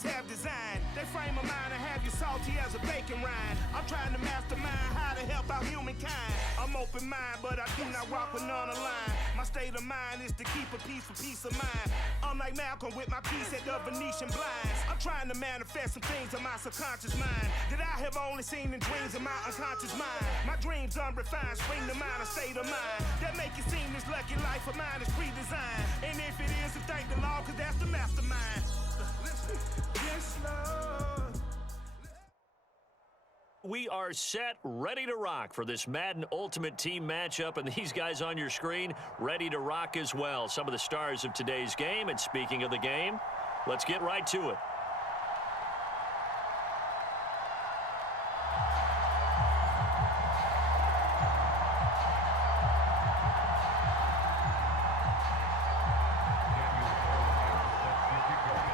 niggas have designed. They frame of mind and have you salty as a bacon rind. I'm trying to mastermind how to help out humankind. I'm open mind, but I do not rock with none aligned. My state of mind is to keep a peace for peace of mind. I'm like Malcolm with my piece at the Venetian blinds. I'm trying to manifest some things in my subconscious mind that I have only seen in dreams in my unconscious mind. My dreams unrefined, spring to mind, a state of mind that make it seem this lucky life of mine is pre-designed. And if it is, then thank the Lord, cause that's the mastermind. Yes, Lord. We are set, ready to rock for this Madden Ultimate Team matchup, and these guys on your screen ready to rock as well. Some of the stars of today's game, and speaking of the game, let's get right to it.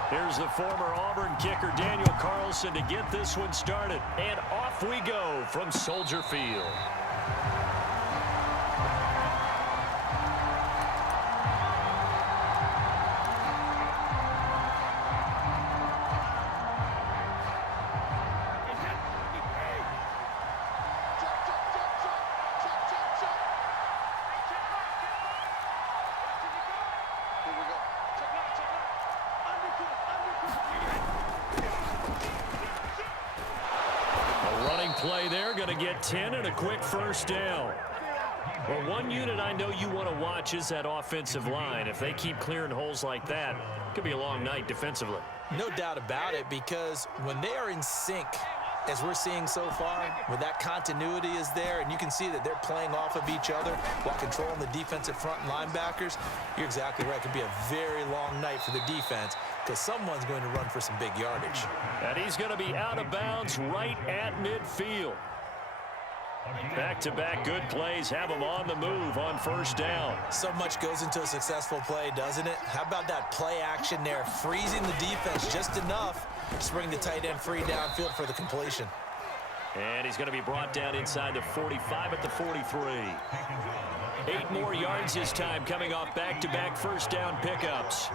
Here's the former Auburn kicker, Daniel Carlson, to get this one started. And off we go from Soldier Field. Play there, going to get 10 and a quick first down. Well, one unit I know you want to watch is that offensive line. If they keep clearing holes like that, it could be a long night defensively. No doubt about it, because when they are in sync, as we're seeing so far, when that continuity is there and you can see that they're playing off of each other while controlling the defensive front linebackers, you're exactly right. It could be a very long night for the defense because someone's going to run for some big yardage. And he's going to be out of bounds right at midfield. Back-to-back good plays have him on the move on first down. So much goes into a successful play, doesn't it? How about that play action there, freezing the defense just enough to bring the tight end free downfield for the completion. And he's going to be brought down inside the 45 at the 43. 8 more yards this time coming off back-to-back first down pickups.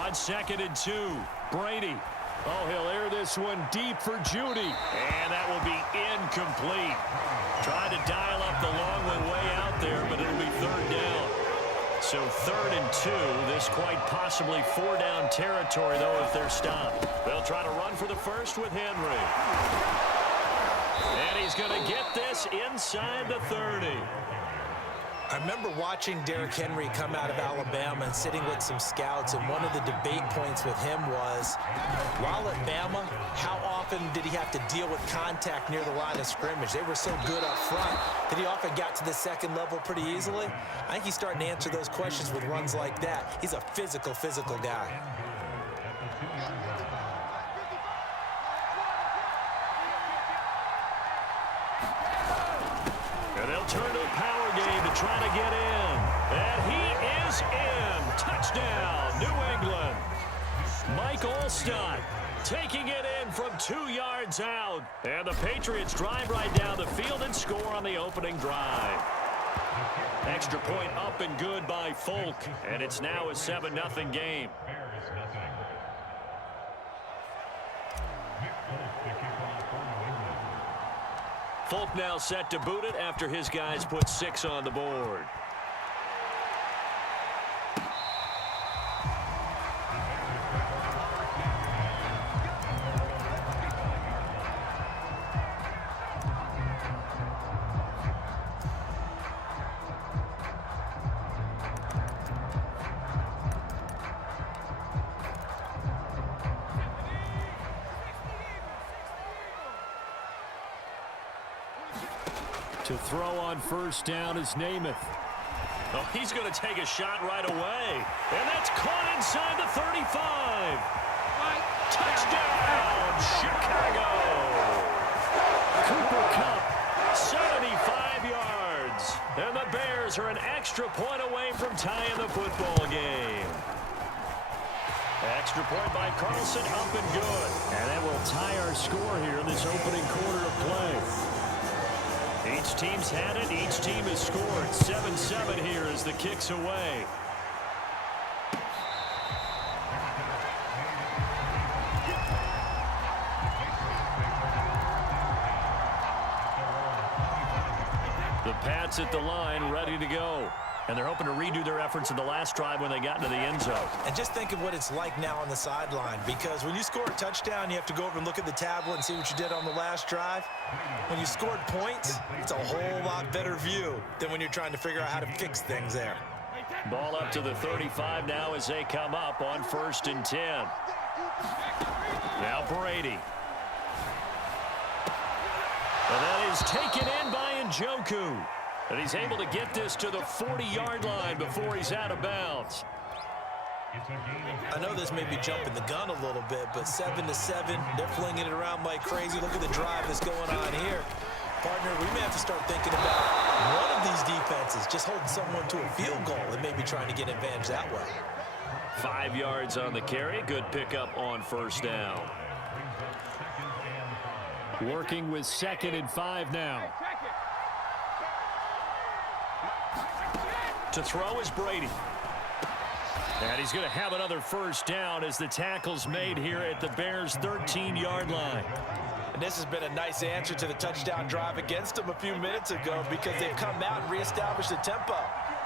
On 2nd and 2, Brady. Oh, he'll air this one deep for Judy. And that will be incomplete. Tried to dial up the long one way out there, but it'll be 3rd down. So 3rd and 2. This quite possibly 4-down territory, though, if they're stopped. They'll try to run for the first with Henry. And he's going to get this inside the 30. I remember watching Derrick Henry come out of Alabama and sitting with some scouts, and one of the debate points with him was, while at Bama, how often did he have to deal with contact near the line of scrimmage? They were so good up front that he often got to the second level pretty easily. I think he's starting to answer those questions with runs like that. He's a physical guy. And they'll turn to a power game to try to get in. And he is in. Touchdown, New England. Mike Allstott taking it in from 2 yards out. And the Patriots drive right down the field and score on the opening drive. Extra point up and good by Folk. And it's now a 7-0 game. Folk now set to boot it after his guys put 6 on the board. To throw on first down is Namath. Oh, he's going to take a shot right away. And that's caught inside the 35. Touchdown, Chicago. Cooper Kupp, 75 yards. And the Bears are an extra point away from tying the football game. Extra point by Carlson, up and good. And that will tie our score here in this opening quarter of play. He Each team's had it. Each team has scored. 7-7 here as the kick's away. The Pats at the line, ready to go. And they're hoping to redo their efforts in the last drive when they got into the end zone. And just think of what it's like now on the sideline, because when you score a touchdown, you have to go over and look at the tablet and see what you did on the last drive. When you scored points, it's a whole lot better view than when you're trying to figure out how to fix things there. Ball up to the 35 now as they come up on 1st and 10. Now Brady. And that is taken in by Njoku. And he's able to get this to the 40-yard line before he's out of bounds. I know this may be jumping the gun a little bit, but 7-7, they're flinging it around like crazy. Look at the drive that's going on here. Partner, we may have to start thinking about one of these defenses just holding someone to a field goal and maybe trying to get an advantage that way. 5 yards on the carry. Good pickup on 1st down. Working with 2nd and 5 now. To throw is Brady. And he's going to have another 1st down as the tackle's made here at the Bears' 13-yard line. And this has been a nice answer to the touchdown drive against them a few minutes ago, because they've come out and reestablished the tempo.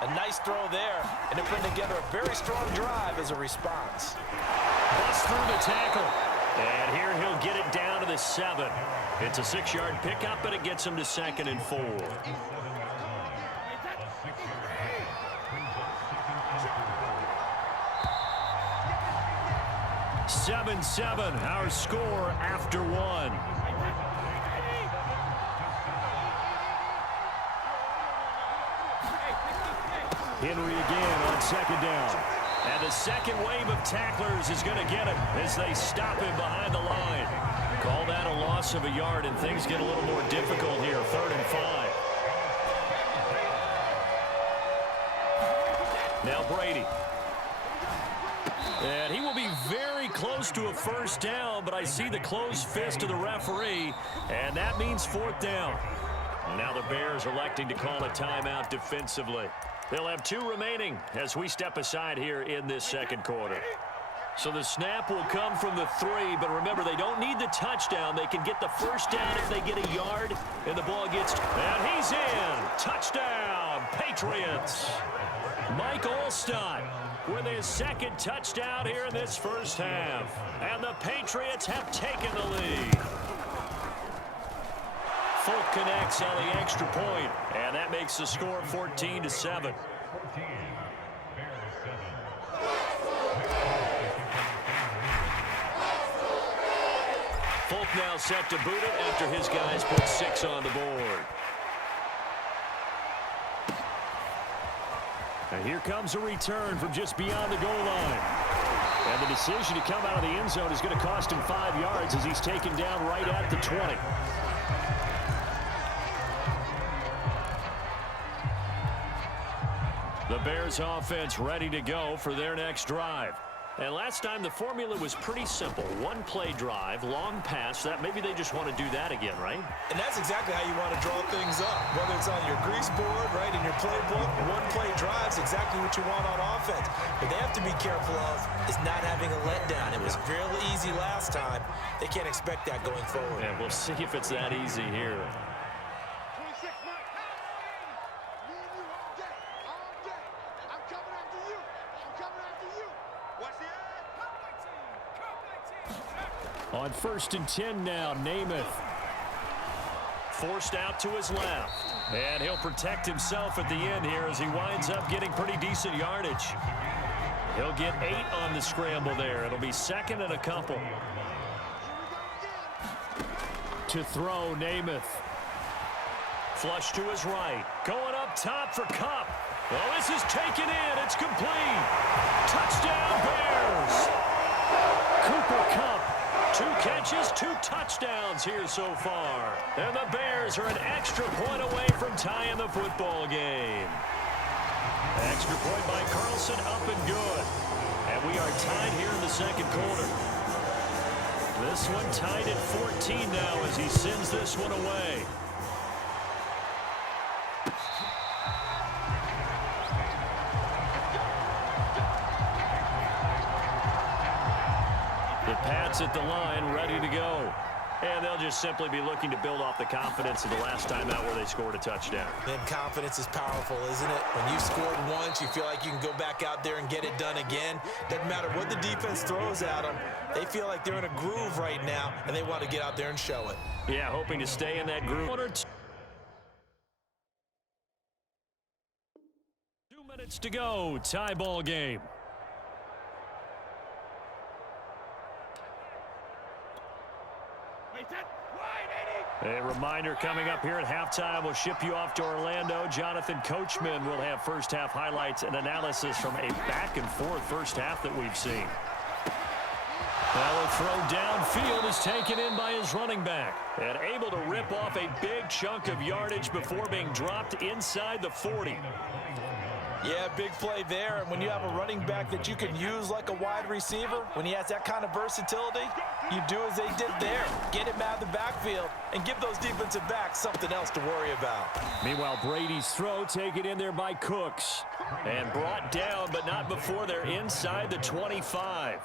A nice throw there, and they're putting together a very strong drive as a response. Bust through the tackle. And here he'll get it down to the 7. It's a 6-yard pickup, and it gets him to 2nd and 4. 7-7, our score after 1. Henry again on 2nd down. And the second wave of tacklers is going to get him as they stop him behind the line. Call that a loss of a yard, and things get a little more difficult here. 3rd and 5. Now Brady. And he will be very close to a 1st down, but I see the closed fist of the referee, and that means 4th down. Now the Bears electing to call a timeout defensively. They'll have 2 remaining as we step aside here in this 2nd quarter. So the snap will come from the 3, but remember, they don't need the touchdown. They can get the 1st down if they get a yard, and the ball gets... And he's in! Touchdown, Patriots! Mike Olstad with his 2nd touchdown here in this 1st half. And the Patriots have taken the lead. Folk connects on the extra point, and that makes the score 14-7. Folk now set to boot it after his guys put 6 on the board. And here comes a return from just beyond the goal line. And the decision to come out of the end zone is going to cost him 5 yards as he's taken down right at the 20. The Bears offense ready to go for their next drive. And last time the formula was pretty simple. 1-play drive, long pass. That maybe they just want to do that again, right? And that's exactly how you want to draw things up. Whether it's on your grease board, right, in your playbook, 1-play drive's exactly what you want on offense. What they have to be careful of is not having a letdown. It was really easy last time. They can't expect that going forward. And we'll see if it's that easy here. On 1st and 10 now, Namath. Forced out to his left. And he'll protect himself at the end here as he winds up getting pretty decent yardage. He'll get 8 on the scramble there. It'll be 2nd and a couple. To throw, Namath. Flush to his right. Going up top for Kupp. Well, this is taken in. It's complete. Touchdown, Bears. Cooper Kupp. 2 catches, 2 touchdowns here so far. And the Bears are an extra point away from tying the football game. Extra point by Carlson, up and good. And we are tied here in the 2nd quarter. This one tied at 14 now as he sends this one away. sets at the line, ready to go. And they'll just simply be looking to build off the confidence of the last time out where they scored a touchdown. And confidence is powerful, isn't it? When you scored once, you feel like you can go back out there and get it done again. Doesn't matter what the defense throws at them. They feel like they're in a groove right now, and they want to get out there and show it. Yeah, hoping to stay in that groove. 2 minutes to go. Tie ball game. A reminder coming up here at halftime. We'll ship you off to Orlando. Jonathan Coachman will have first half highlights and analysis from a back and forth first half that we've seen. Now a throw downfield is taken in by his running back and able to rip off a big chunk of yardage before being dropped inside the 40. Yeah, big play there. And when you have a running back that you can use like a wide receiver, when he has that kind of versatility, you do as they did there. Get him out of the backfield and give those defensive backs something else to worry about. Meanwhile, Brady's throw taken in there by Cooks and brought down, but not before they're inside the 25.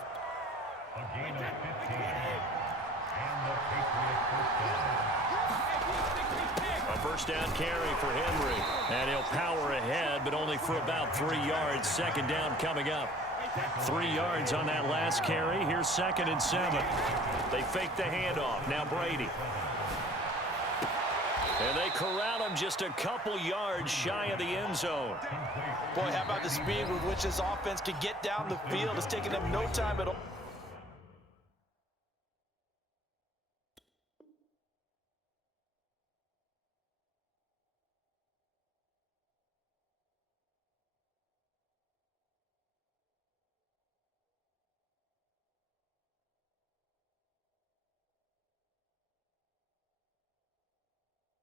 First down carry for Henry. And he'll power ahead, but only for about 3 yards. Second down coming up. 3 yards on that last carry. Here's 2nd and 7. They fake the handoff. Now Brady. And they corral him just a couple yards shy of the end zone. Boy, how about the speed with which this offense can get down the field? It's taking them no time at all.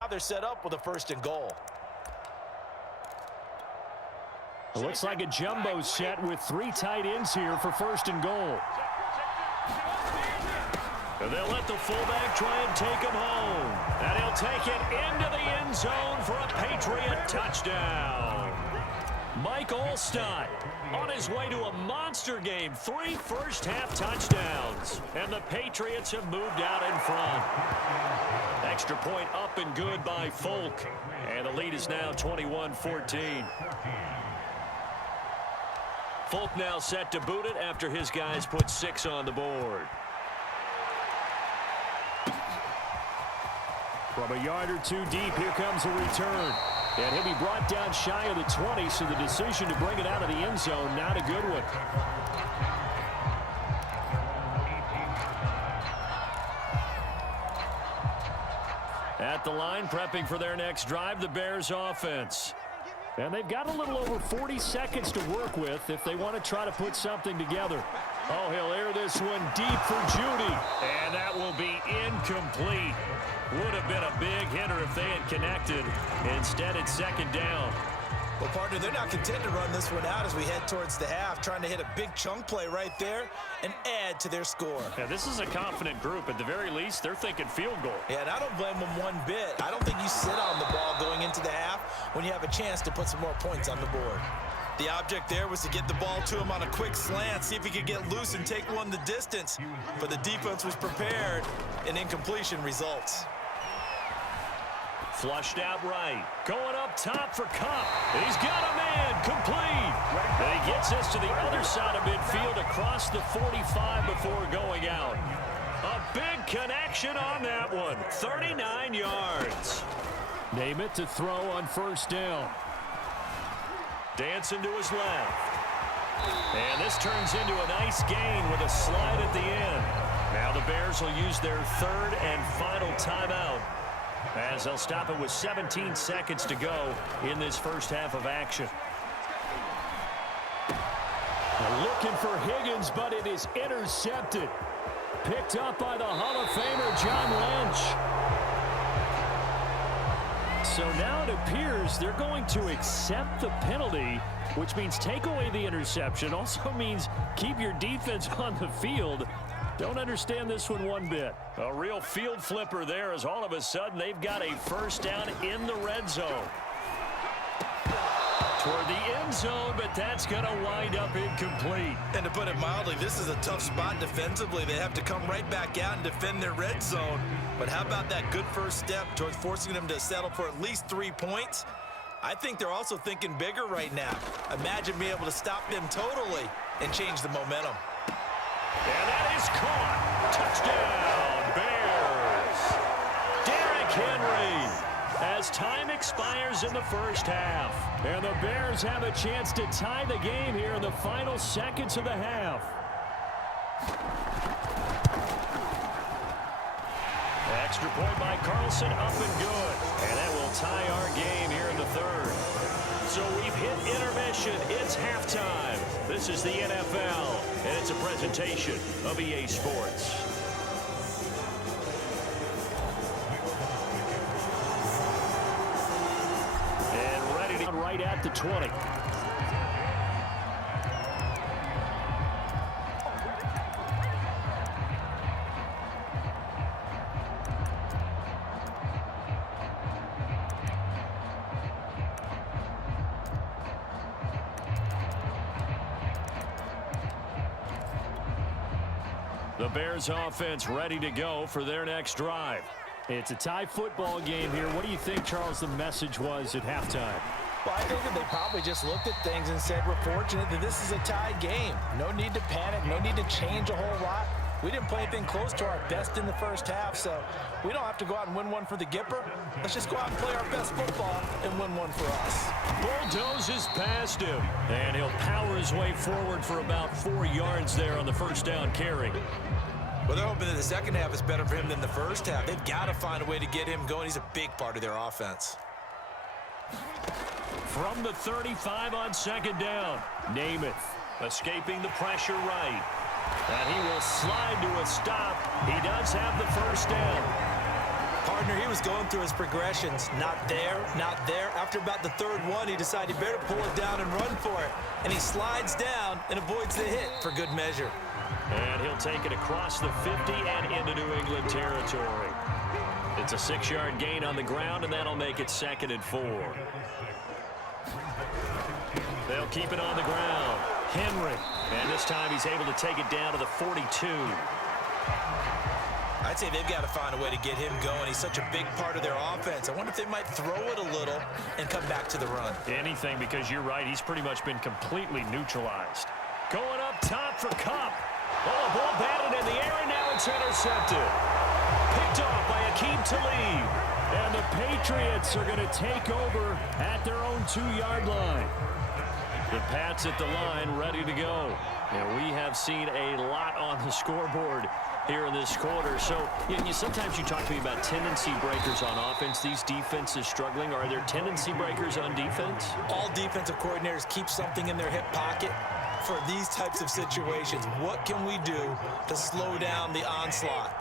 Now they're set up with a 1st and goal. It looks like a jumbo set with 3 tight ends here for 1st and goal. And they'll let the fullback try and take him home. And he'll take it into the end zone for a Patriot touchdown. Mike Olstad on his way to a monster game. 3 first-half touchdowns. And the Patriots have moved out in front. Extra point up and good by Folk. And the lead is now 21-14. Folk now set to boot it after his guys put 6 on the board. From a yard or 2 deep, here comes a return. And he'll be brought down shy of the 20, so the decision to bring it out of the end zone, not a good one. At the line, prepping for their next drive, the Bears offense. And they've got a little over 40 seconds to work with if they want to try to put something together. Oh, he'll air this one deep for Judy. And that will be incomplete. Would have been a big hitter if they had connected. Instead, it's 2nd down. Well, partner, they're not content to run this one out as we head towards the half, trying to hit a big chunk play right there and add to their score. Yeah, this is a confident group. At the very least, they're thinking field goal. Yeah, and I don't blame them one bit. I don't think you sit on the ball going into the half when you have a chance to put some more points on the board. The object there was to get the ball to him on a quick slant, see if he could get loose and take one the distance. But the defense was prepared, and incompletion results. Flushed out right. Going up top for Kupp. He's got a man. Complete. And he gets us to the other side of midfield across the 45 before going out. A big connection on that one. 39 yards. Name it to throw on 1st down. Dancing to his left. And this turns into a nice gain with a slide at the end. Now the Bears will use their 3rd and final timeout, as they'll stop it with 17 seconds to go in this first half of action. Looking for Higgins, but it is intercepted. Picked up by the Hall of Famer, John Lynch. So now it appears they're going to accept the penalty, which means take away the interception. Also means keep your defense on the field. Don't understand this one bit. A real field flipper there, as all of a sudden they've got a 1st down in the red zone. toward the end zone, but that's going to wind up incomplete. And to put it mildly, this is a tough spot defensively. They have to come right back out and defend their red zone. But how about that good first step towards forcing them to settle for at least 3 points? I think they're also thinking bigger right now. Imagine being able to stop them totally and change the momentum. And that is caught. Touchdown, Bears. Derrick Henry. As time expires in the first half. And the Bears have a chance to tie the game here in the final seconds of the half. Extra point by Carlson, up and good. And that will tie our game here in the third. So we've hit intermission. It's halftime. This is the NFL, and it's a presentation of EA Sports. And ready to right at the 20. The Bears offense ready to go for their next drive. It's a tie football game here. What do you think, Charles, the message was at halftime? Well, I think that they probably just looked at things and said, we're fortunate that this is a tie game. No need to panic, no need to change a whole lot. We didn't play anything close to our best in the first half, so we don't have to go out and win one for the Gipper. Let's just go out and play our best football and win one for us. Bulldozes past him, and he'll power his way forward for about 4 yards there on the first down carry. Well, they're hoping that the second half is better for him than the first half. They've got to find a way to get him going. He's a big part of their offense. From the 35 on second down, Namath escaping the pressure right. And he will slide to a stop. He does have the first down. Partner, he was going through his progressions. Not there, not there. After about the third one, he decided he better pull it down and run for it. And he slides down and avoids the hit for good measure. And he'll take it across the 50 and into New England territory. It's a 6-yard gain on the ground, and that'll make it 2nd and 4. They'll keep it on the ground. Henry. And this time he's able to take it down to the 42. I'd say they've got to find a way to get him going. He's such a big part of their offense. I wonder if they might throw it a little and come back to the run. Anything, because you're right. He's pretty much been completely neutralized. Going up top for Kupp. Oh, a ball batted in the air, and now it's intercepted. Picked off by Akeem Talib. And the Patriots are going to take over at their own 2-yard line. The Pats at the line, ready to go. And we have seen a lot on the scoreboard here in this quarter. So sometimes you talk to me about tendency breakers on offense. These defenses struggling. Are there tendency breakers on defense? All defensive coordinators keep something in their hip pocket for these types of situations. What can we do to slow down the onslaught?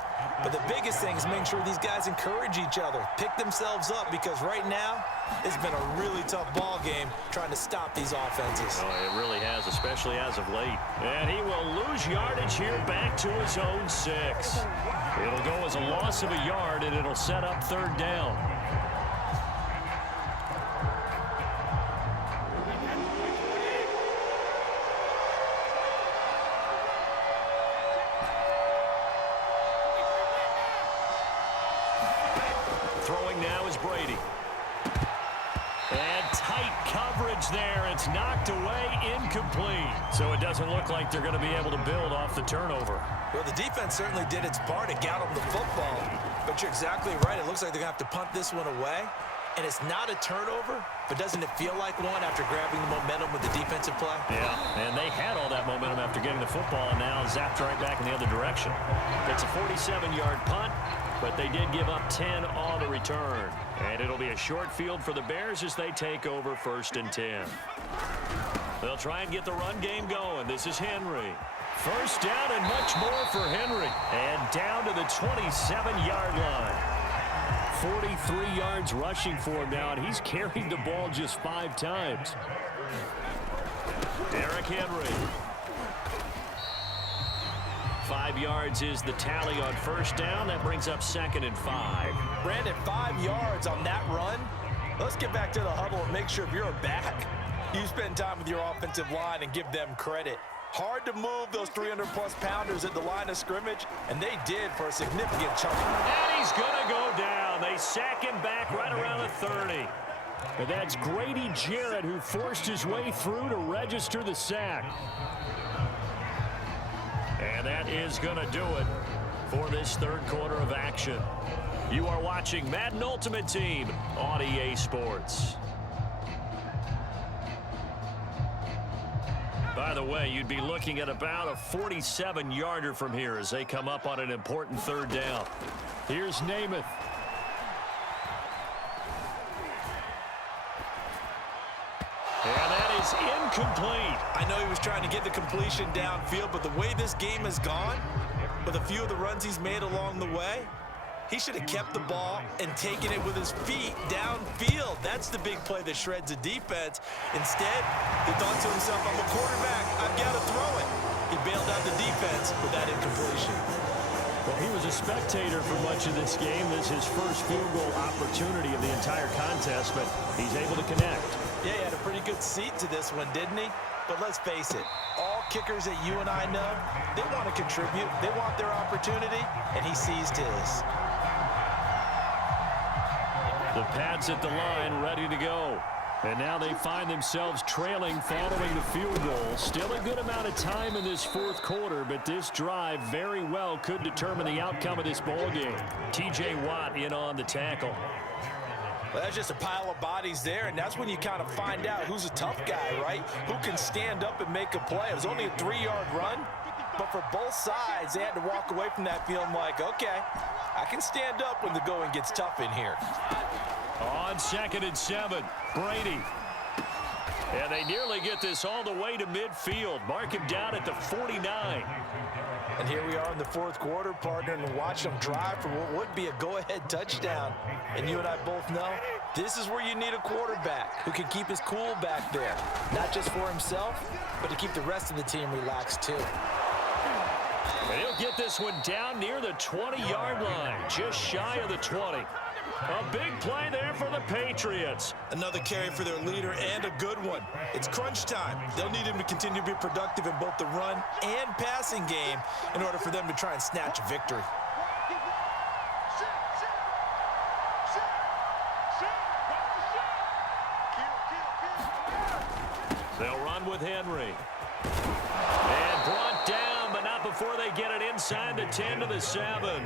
But the biggest thing is making sure these guys encourage each other, pick themselves up, because right now it's been a really tough ball game trying to stop these offenses. Oh, it really has, especially as of late. And he will lose yardage here back to his own 6. It'll go as a loss of a yard, and it'll set up 3rd down. Throwing now is Brady. And tight coverage there. It's knocked away, incomplete. So it doesn't look like they're going to be able to build off the turnover. Well, the defense certainly did its part to get them the football. But you're exactly right. It looks like they're going to have to punt this one away. And it's not a turnover, but doesn't it feel like one after grabbing the momentum with the defensive play? Yeah, and they had all that momentum after getting the football, and now zapped right back in the other direction. It's a 47-yard punt, but they did give up 10 on the return. And it'll be a short field for the Bears as they take over 1st and 10. They'll try and get the run game going. This is Henry. First down and much more for Henry. And down to the 27-yard line. 43 yards rushing for him now, and he's carried the ball just 5 times. Derrick Henry. 5 yards is the tally on first down. That brings up 2nd and 5. Brandon, 5 yards on that run. Let's get back to the huddle and make sure if you're a back, You spend time with your offensive line and give them credit. Hard to move those 300-plus pounders at the line of scrimmage, and they did for a significant chunk. And he's going to go down. They sack him back right around the 30. But that's Grady Jarrett who forced his way through to register the sack. And that is going to do it for this third quarter of action. You are watching Madden Ultimate Team on EA Sports. By the way, you'd be looking at about a 47-yarder from here as they come up on an important third down. Here's Namath. And that is incomplete. I know he was trying to get the completion downfield, but the way this game has gone, with a few of the runs he's made along the way, he should have kept the ball and taken it with his feet downfield. That's the big play that shreds a defense. Instead, he thought to himself, I'm a quarterback, I've got to throw it. He bailed out the defense with that incompletion. Well, he was a spectator for much of this game. This is his first field goal opportunity of the entire contest, but he's able to connect. Yeah, he had a pretty good seat to this one, didn't he? But let's face it, all kickers that you and I know, they want to contribute. They want their opportunity, and he seized his. The Pats at the line, ready to go. And now they find themselves trailing following the field goal. Still a good amount of time in this fourth quarter, but this drive very well could determine the outcome of this ball game. T.J. Watt in on the tackle. Well, that's just a pile of bodies there, and that's when you kind of find out who's a tough guy, right? Who can stand up and make a play. It was only a 3-yard run, but for both sides, they had to walk away from that feeling like, okay, I can stand up when the going gets tough in here. On 2nd and 7, Brady. And they nearly get this all the way to midfield. Mark him down at the 49. And here we are in the fourth quarter, partner, and watch them drive for what would be a go-ahead touchdown. And you and I both know this is where you need a quarterback who can keep his cool back there. Not just for himself, but to keep the rest of the team relaxed too. And he'll get this one down near the 20-yard line, just shy of the 20. A big play there for the Patriots. Another carry for their leader and a good one. It's crunch time. They'll need him to continue to be productive in both the run and passing game in order for them to try and snatch a victory. They'll run with Henry. And brought down, but not before they get it inside the 10 to the 7.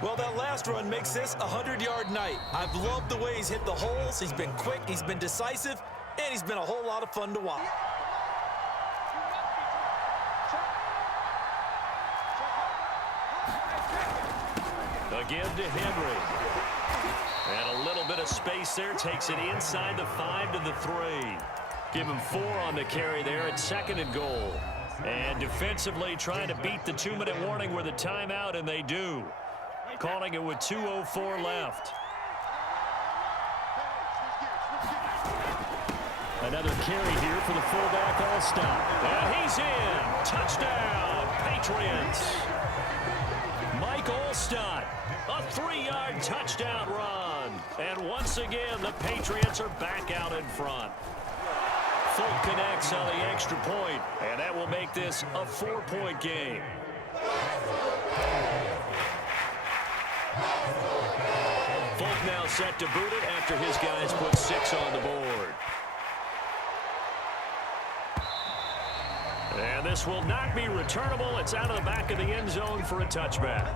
Well, that last run makes this a 100-yard night. I've loved the way he's hit the holes. He's been quick, he's been decisive, and he's been a whole lot of fun to watch. Again to Henry. And a little bit of space there. Takes it inside the 5 to the 3. Give him 4 on the carry there at 2nd and goal. And defensively trying to beat the 2-minute warning with a timeout, and they do. Calling it with 2:04 left. Another carry here for the fullback all-stop. And he's in. Touchdown, Patriots. Mike Allstott, a 3-yard touchdown run. And once again, the Patriots are back out in front. Folk connects on the extra point, and that will make this a 4-point game. Folk now set to boot it after his guys put 6 on the board. And this will not be returnable. It's out of the back of the end zone for a touchback.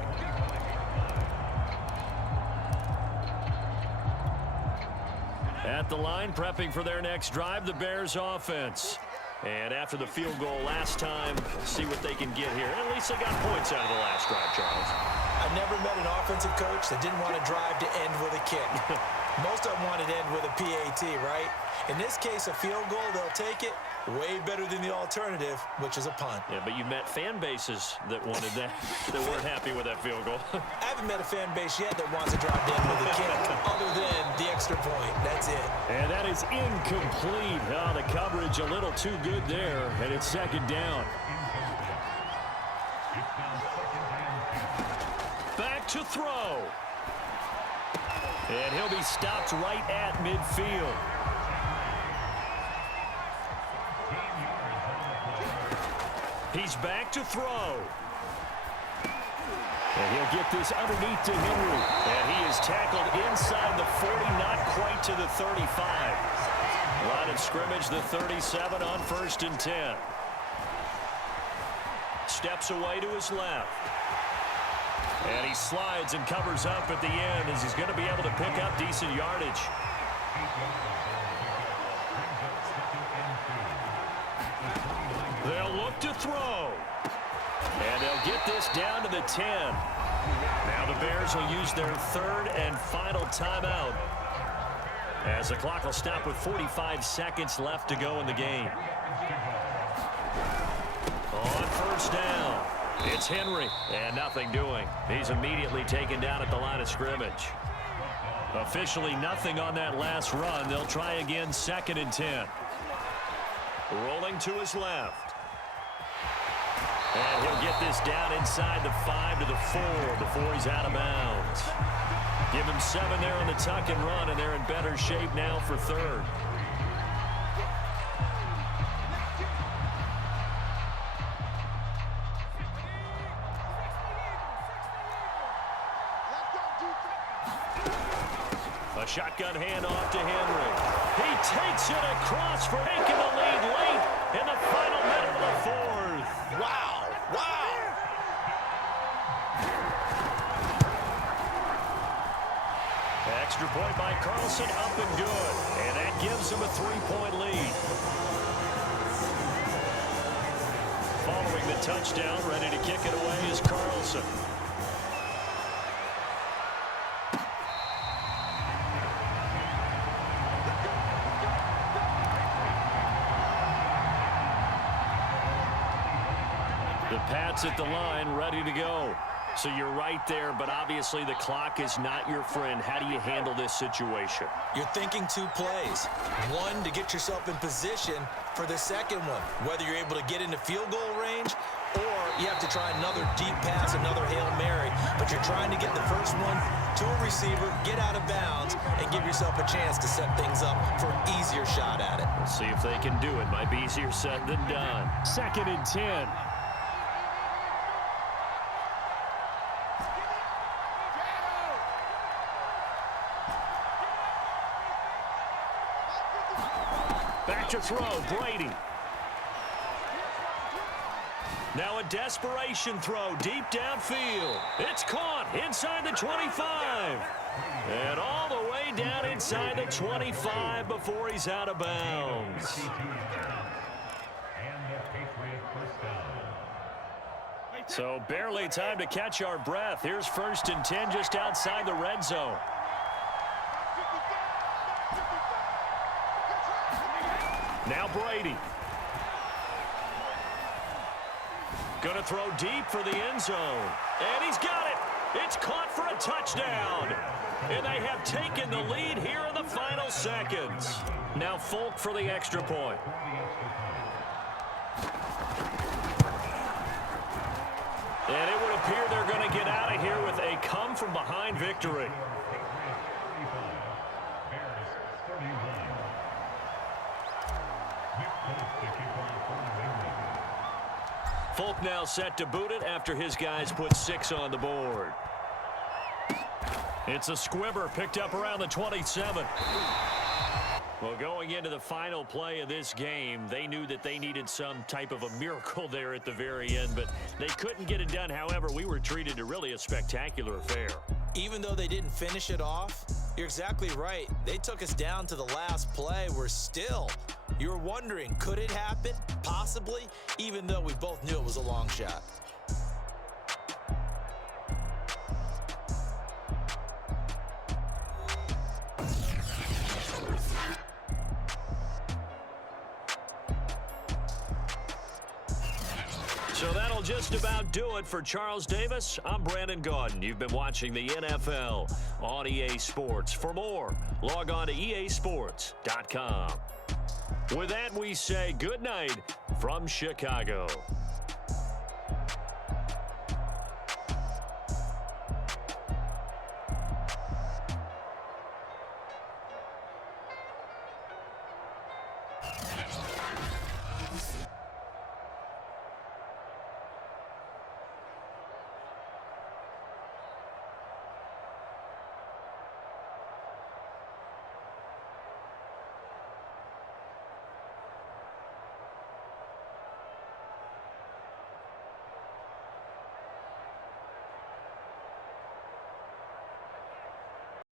At the line, prepping for their next drive, the Bears offense. And after the field goal last time, see what they can get here. At least they got points out of the last drive, Charles. I've never met an offensive coach that didn't want to drive to end with a kick. Most of them wanted to end with a PAT, right? In this case, a field goal, they'll take it. Way better than the alternative, which is a punt. Yeah, but you met fan bases that wanted that, that weren't happy with that field goal. I haven't met a fan base yet that wants to drive to end with a kick, other than the extra point. That's it. And that is incomplete. Oh, the coverage a little too good there, and it's 2nd down. Back to throw. And he'll be stopped right at midfield. He's back to throw. And he'll get this underneath to Henry. And he is tackled inside the 40, not quite to the 35. Line of scrimmage, the 37 on 1st and 10. Steps away to his left. And he slides and covers up at the end as he's going to be able to pick up decent yardage. They'll look to throw. And they'll get this down to the 10. Now the Bears will use their 3rd and final timeout, as the clock will stop with 45 seconds left to go in the game. On 1st down, it's Henry, and nothing doing. He's immediately taken down at the line of scrimmage. Officially nothing on that last run. They'll try again, 2nd and 10. Rolling to his left. And he'll get this down inside the 5 to the 4 before he's out of bounds. Give him 7 there on the tuck and run, and they're in better shape now for 3rd. A shotgun handoff to Henry. He takes it across for taking the lead late in the final minute of the 4th. Wow. Wow. Extra point by Carlson, up and good. And that gives him a 3-point lead. Following the touchdown, ready to kick it away is Carlson. The Pats at the line, ready to go. So you're right there, but obviously the clock is not your friend. How do you handle this situation? You're thinking 2 plays. One, to get yourself in position for the second one, whether you're able to get into field goal range or you have to try another deep pass, another Hail Mary. But you're trying to get the first one to a receiver, get out of bounds, and give yourself a chance to set things up for an easier shot at it. We'll see if they can do it. Might be easier said than done. 2nd and 10. Back to throw, Brady. Now a desperation throw deep downfield. It's caught inside the 25. And all the way down inside the 25 before he's out of bounds. So barely time to catch our breath. Here's 1st and 10 just outside the red zone. Now Brady. Going to throw deep for the end zone. And he's got it. It's caught for a touchdown. And they have taken the lead here in the final seconds. Now Folk for the extra point. And it would appear they're going to get out of here with a come-from-behind victory. Folk now set to boot it after his guys put 6 on the board. It's a squibber picked up around the 27. Well, going into the final play of this game, they knew that they needed some type of a miracle there at the very end, but they couldn't get it done. However, we were treated to really a spectacular affair. Even though they didn't finish it off, you're exactly right. They took us down to the last play. We're still, you're wondering, could it happen? Possibly, even though we both knew it was a long shot. So that'll just about do it for Charles Davis. I'm Brandon Gaudin. You've been watching the NFL on EA Sports. For more, log on to easports.com. With that, we say good night from Chicago.